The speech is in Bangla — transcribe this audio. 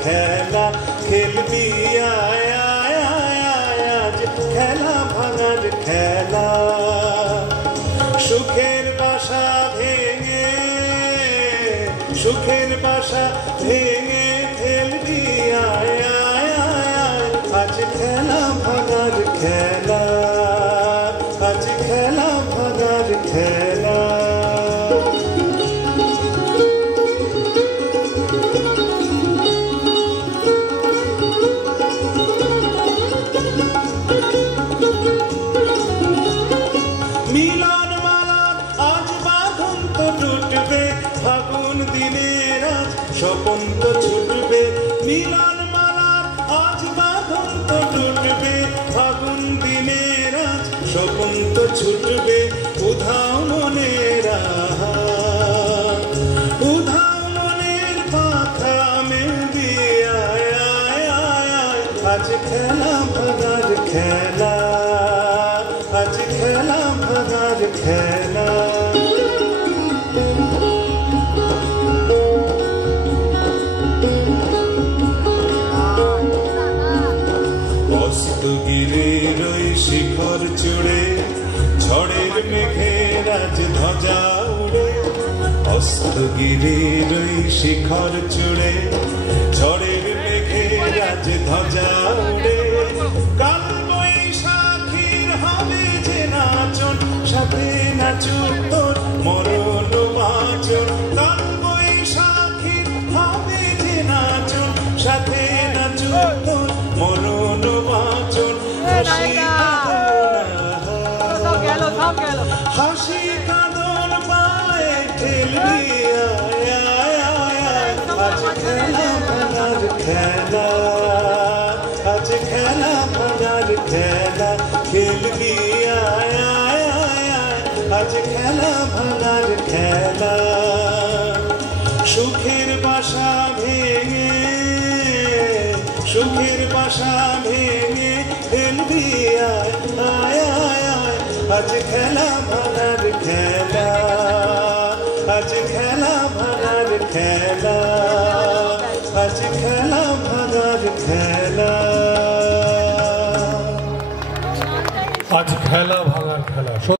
খেলা খেলবি আয় আয় আয় আয় আজ খেলা ভাঙার খেলা সুখের বাসা ভেঙে খেলবি আয় আয় আয় আয় আজ খেলা ভাঙার খেলা আজ খেলা ভাঙার খেলা মিলন মালার আজ বাঁধন তো টুটবে ফাগুন দিনের আজ স্বপন তো ছুটবে মিলন মালার আজ বাঁধন তো টুটবে ফাগুন দিনের আজ স্বপন তো ছুটবে উধাও মনের পাখা মেলবি আয় আয় আয় আয় আজ খেলা ভাঙার খেলা আজ খেলা ভাঙার খেলা অস্তগিরির ওই শিখর চূড়ে ঝড়ের মেঘের আজ ধ্বজা উড়ে অস্তগিরির ওই শিখর চূড়ে ঝড়ের মেঘের আজ ধ্বজা উড়ে কাল বৈশাখীর হবে যে নাচন সাথে নাচুক তোর মরণ মাচন কাল বৈশাখীর হবে যে নাচন সাথে নাচুক তোর মরণ মাচন হাসি কাঁদন পায়ে ঠেলবি আয় আয় আয় আয় আজ খেলা ভাঙার খেলা আজ খেলা ভাঙার খেলা খেলবি আয় আয় আয় আয় আজ খেলা ভাঙার খেলা সুখের বাসা ভেঙে খেলবি আয় আয় আয় আয় আজ খেলা ভাঙার খেলা